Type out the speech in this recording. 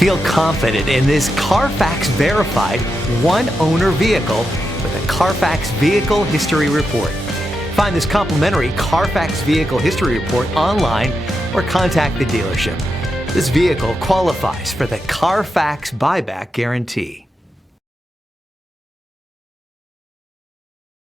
Feel confident in this Carfax verified one-owner vehicle with a Carfax Vehicle History Report. Find this complimentary Carfax Vehicle History Report online or contact the dealership. This vehicle qualifies for the Carfax Buyback Guarantee.